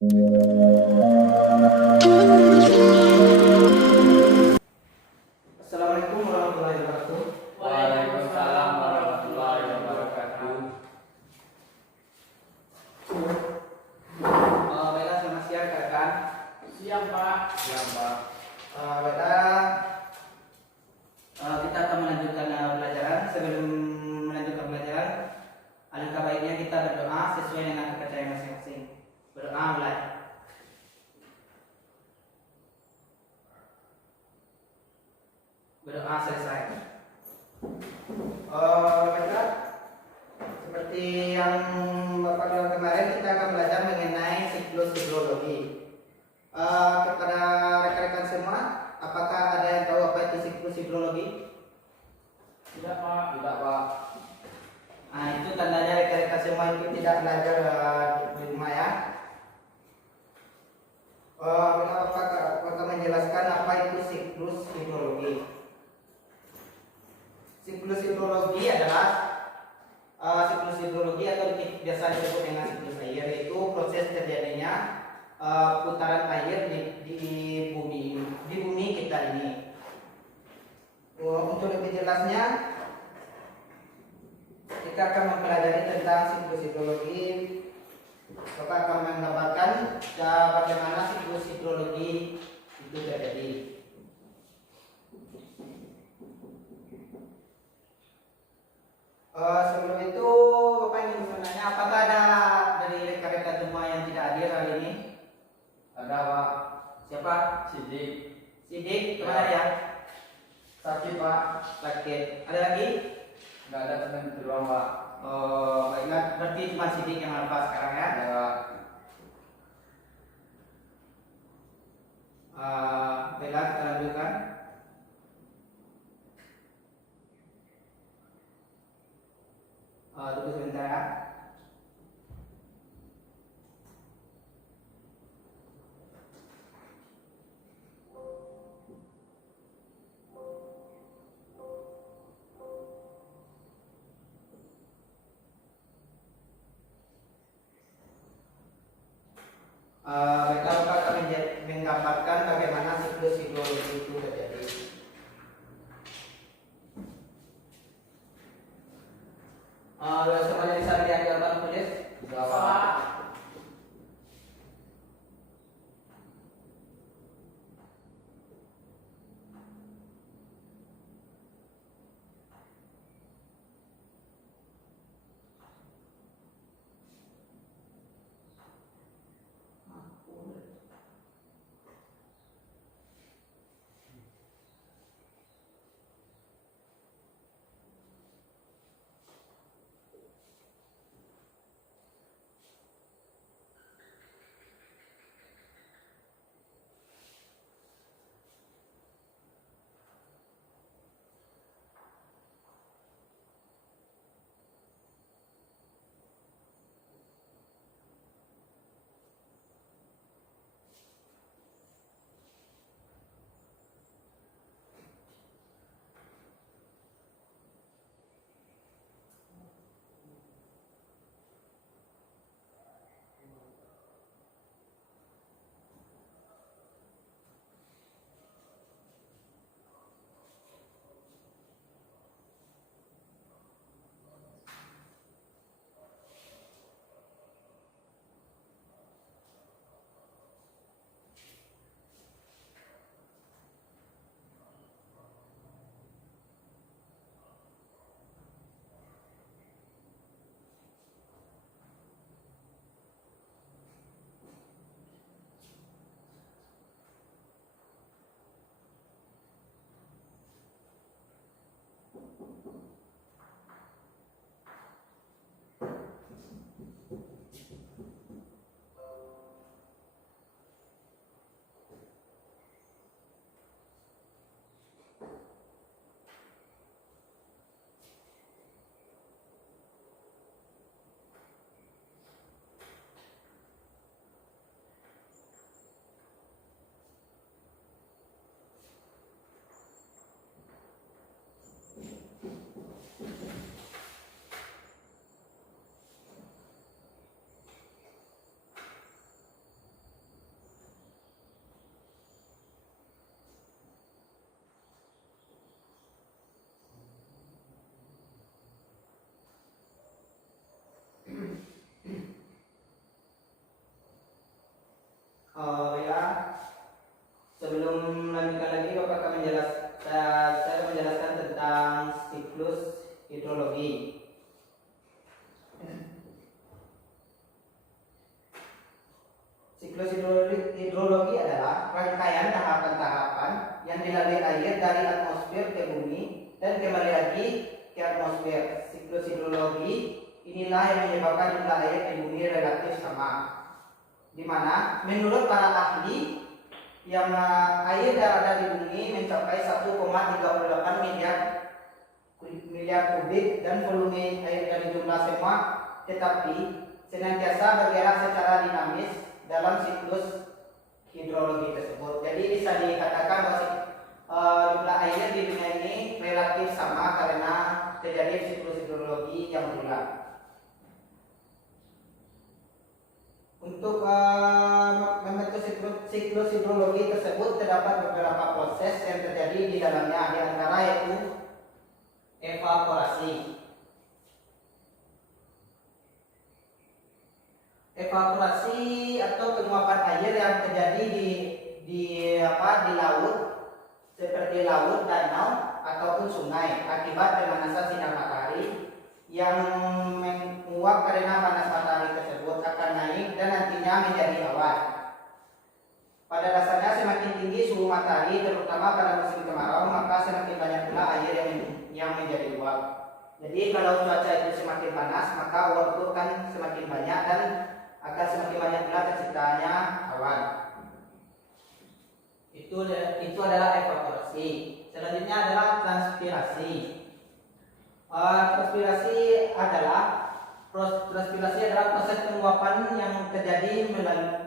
Assalamualaikum warahmatullahi wabarakatuh. Waalaikumsalam warahmatullahi wabarakatuh. Baiklah, selamat siang rekan-rekan. Siang Pak. Siang Pak. Baiklah, kita akan melanjutkan pelajaran. Sebelum melanjutkan pelajaran, alangkah baiknya kita berdoa sesuai dengan kepercayaan masing-masing. Berdoa mulai. Berdoa selesai. Baiklah, seperti yang Bapak bilang kemarin, kita akan belajar mengenai siklus hidrologi. Kepada rekan-rekan semua, apakah ada yang tahu apa itu siklus hidrologi? Tidak Pak. Tidak Pak. Nah, itu tandanya rekan-rekan semua itu tidak belajar di rumah ya. Bapak akan menjelaskan apa itu siklus hidrologi. Siklus hidrologi adalah siklus hidrologi atau biasa disebut dengan siklus air, yaitu proses terjadinya putaran air di bumi kita ini. Untuk lebih jelasnya, kita akan mempelajari tentang siklus hidrologi. Bapak akan menggambarkan bagaimana siklus hidrologi itu terjadi. Sebelum itu, Bapak ingin bertanya, apakah ada dari rekan-rekan semua yang tidak hadir hari ini? Ada Pak. Siapa? Sidik. Sidik, kemana ya? Sakit Pak. Sakit. Ada lagi? Nggak ada teman di ruang Pak. Oh, baiklah. Berarti cuma Sidik yang alfa sekarang ya? Ada Pak. Baiklah, kita lanjutkan. Tunggu sebentar ya. Baiklah, Bapak akan menggambarkan bagaimana siklus hidrologi itu terjadi. Semuanya bisa lihat gambar tulis? Bisa Pak. Ya, sebelum melanjutkan lagi, Bapak akan saya menjelaskan tentang siklus hidrologi. Siklus hidrologi adalah rangkaian tahapan-tahapan yang dilalui air dari atmosfer ke bumi dan kembali lagi ke atmosfer. Siklus hidrologi inilah yang menyebabkan jumlah air di bumi relatif sama, di mana menurut para ahli yang air yang ada di bumi mencapai 1,38 miliar kubik dan volume air dari jumlah semua tetapi senantiasa bergerak secara dinamis dalam siklus hidrologi tersebut. Jadi bisa dikatakan bahwa jumlah air di dunia ini relatif sama karena terjadi siklus hidrologi yang berulang. Untuk membentuk siklus hidrologi tersebut terdapat beberapa proses yang terjadi di dalamnya, di antara yaitu evaporasi. Evaporasi atau penguapan air yang terjadi di laut seperti laut, danau ataupun sungai akibat pemanasan sinar matahari yang menguap karena panas matahari tersebut akan naik dan nantinya menjadi awan. Pada dasarnya semakin tinggi suhu matahari terutama pada musim kemarau maka semakin banyak pula air yang menjadi uap. Jadi kalau cuaca itu semakin panas maka uap itu akan semakin banyak dan akan semakin banyak pula terciptanya awan. Itu adalah evaporasi. Selanjutnya adalah transpirasi. Transpirasi adalah proses penguapan yang terjadi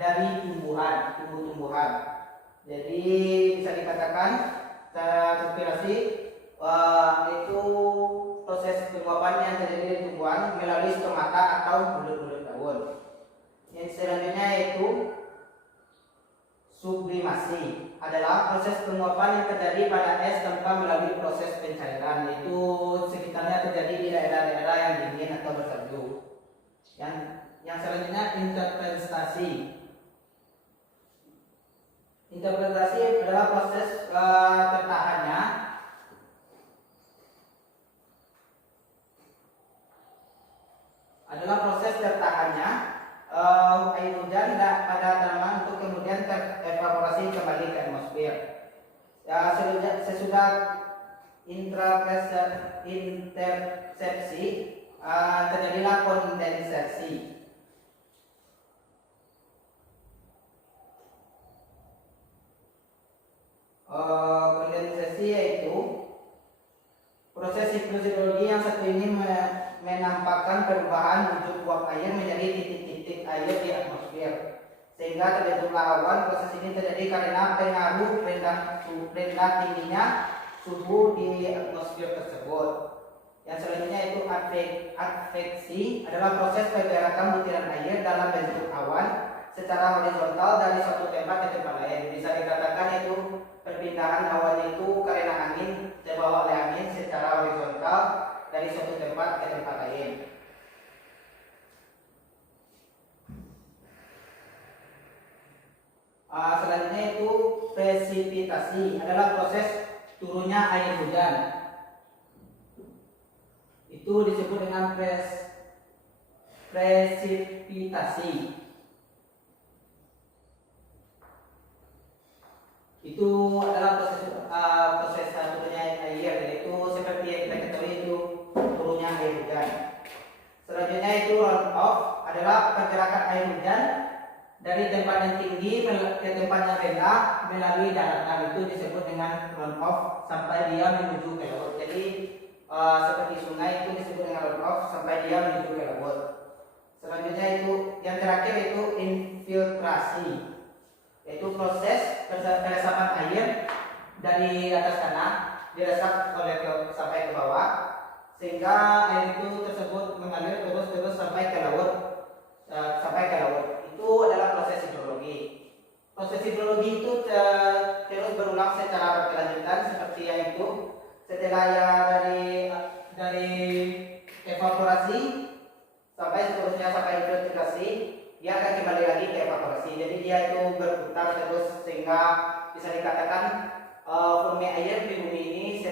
dari tumbuh-tumbuhan. Jadi bisa dikatakan transpirasi itu proses penguapan yang terjadi dari tumbuhan melalui stomata atau bulut-bulut daun. Yang selanjutnya yaitu sublimasi, adalah proses penguapan yang terjadi pada es tanpa melalui proses pencairan, yaitu sekitarnya terjadi di daerah-daerah yang dingin atau bersalju. Yang selanjutnya interpretasi. Interpretasi adalah proses tertahannya air hujan pada tanaman untuk kemudian terevaporasi kembali ke atmosfer. Sesudah intersepsi terjadilah kondensasi. Kondensasi yaitu proses siklus hidrologi yang satu ini menampakkan perubahan wujud uap air menjadi titik-titik air di atmosfer sehingga terbentuklah awan. Proses ini terjadi karena pengaruh rendah tingginya suhu di atmosfer tersebut. Yang selanjutnya itu adveksi, adalah proses pergerakan butiran air dalam bentuk awan secara horizontal dari suatu tempat ke tempat lain. Bisa dikatakan itu perpindahan awan itu karena angin, terbawa oleh angin secara horizontal dari suatu tempat ke tempat lain. Selanjutnya itu presipitasi, adalah proses turunnya air hujan. Itu disebut dengan presipitasi. Itu adalah proses turunnya air, yaitu seperti yang kita ketahui itu turunnya air hujan. Selanjutnya itu runoff, adalah pergerakan air hujan dari tempat yang tinggi ke tempat yang rendah melalui daratan. Itu disebut dengan runoff sampai dia menuju ke laut. Jadi seperti sungai itu disebut dengan runoff sampai dia menuju ke laut. Selanjutnya itu yang terakhir itu infiltrasi, yaitu proses peresapan air dari atas tanah diresap sampai ke bawah sehingga air itu tersebut mengalir terus sampai ke laut. Itu adalah proses hidrologi. Proses hidrologi itu terus berulang secara berkelanjutan seperti yang itu. Setelah ya dari evaporasi sampai seterusnya sampai infiltrasi, dia akan kembali lagi ke evaporasi. Jadi dia itu berputar terus sehingga bisa dikatakan volume air di bumi ini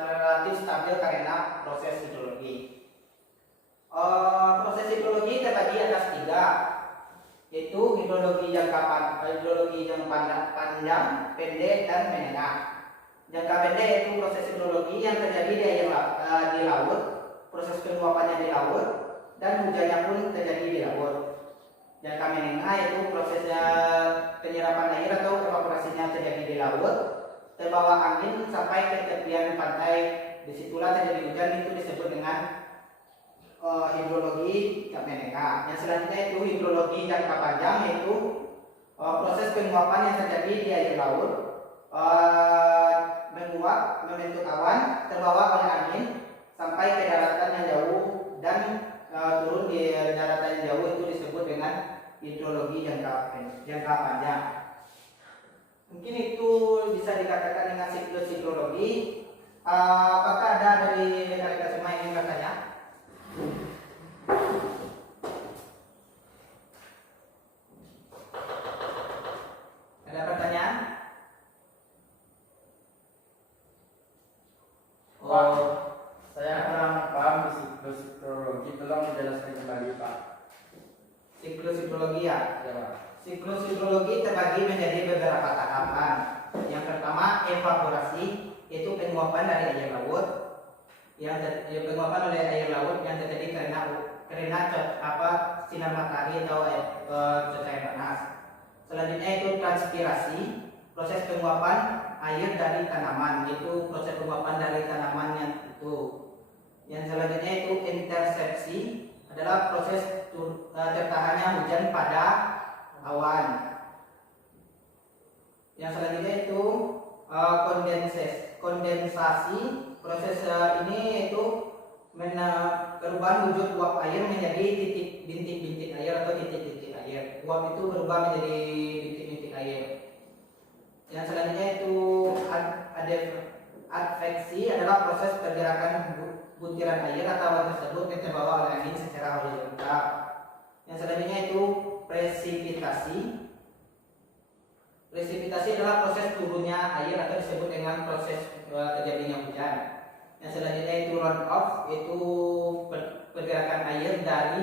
relatif stabil karena proses hidrologi. Proses hidrologi terbagi atas tiga, yaitu hidrologi jangka panjang, pendek, dan menengah. Jangka pendek yaitu proses hidrologi yang terjadi di laut, proses penguapannya di laut, dan hujannya pun terjadi di laut. Jangka menengah yaitu prosesnya penyerapan air atau evaporasinya terjadi di laut, terbawa angin sampai ke tepian pantai, disitulah terjadi hujan, itu disebut dengan hidrologi jangka menengah. Yang selanjutnya itu hidrologi jangka panjang, yaitu proses penguapan yang terjadi di air laut, menguap, membentuk awan, terbawa oleh angin sampai ke daratan yang jauh dan turun di daratan yang jauh, itu disebut dengan hidrologi jangka panjang. Mungkin itu bisa dikatakan dengan siklus hidrologi. Apakah ada dari rekan-rekan semua yang ingin bertanya? Ada pertanyaan? Pak, saya kurang paham di siklus hidrologi, tolong dijelaskan kembali Pak. Siklus hidrologi ya. Ya Pak. Siklus hidrologi terbagi menjadi beberapa tahapan. Yang pertama evaporasi, yaitu penguapan dari air laut. Penguapan oleh air laut yang terjadi karena sinar matahari atau cuaca yang panas. Selanjutnya itu transpirasi, proses penguapan air dari tanaman, yaitu proses penguapan dari tanaman yang itu. Yang selanjutnya itu intersepsi, adalah proses tertahannya hujan pada awan. Yang selanjutnya itu kondensasi, proses ini itu perubahan wujud uap air menjadi bintik-bintik air atau titik-titik air. Uap itu berubah menjadi bintik-bintik air. Yang selanjutnya itu adveksi, adalah proses pergerakan butiran air atau awan tersebut yang terbawa oleh angin secara horizontal. Yang selanjutnya itu presipitasi. Presipitasi adalah proses turunnya air atau disebut dengan proses terjadinya hujan. Yang selanjutnya itu runoff, itu pergerakan air dari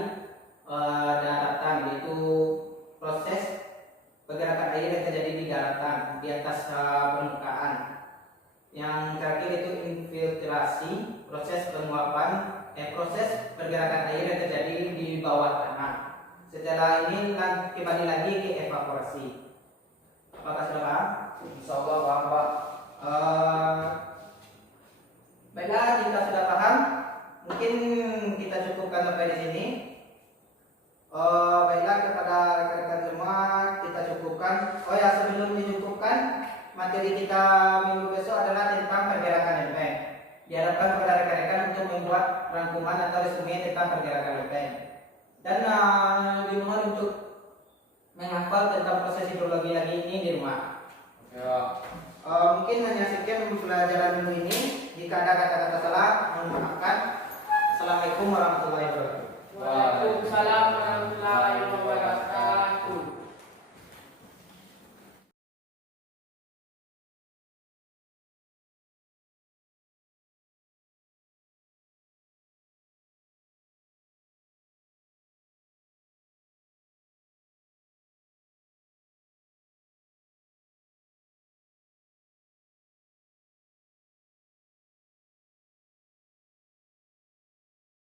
daratan, yaitu proses pergerakan air yang terjadi di daratan, di atas permukaan. Yang terakhir itu infiltrasi, proses proses pergerakan air yang terjadi di bawah tanah. Setelah ini kembali lagi ke evaporasi. Apakah sudah paham? Insya Allah paham Pak. Baiklah, jika sudah paham, mungkin kita cukupkan sampai di sini. Baiklah, kepada rekan-rekan semua kita cukupkan. Oh ya, sebelum dicukupkan, materi kita minggu besok adalah tentang pergerakan lempeng. Diharapkan kepada rekan-rekan untuk membuat rangkuman atau resume tentang pergerakan lempeng. Dan dimohon untuk menghafal tentang proses hidrologi lagi ini di rumah. Ya. Mungkin hanya sekian pembelajaran minggu ini. Jika ada kata-kata salah, mohon maafkan. Assalamualaikum warahmatullahi wabarakatuh. Waalaikumsalam warahmatullahi wabarakatuh.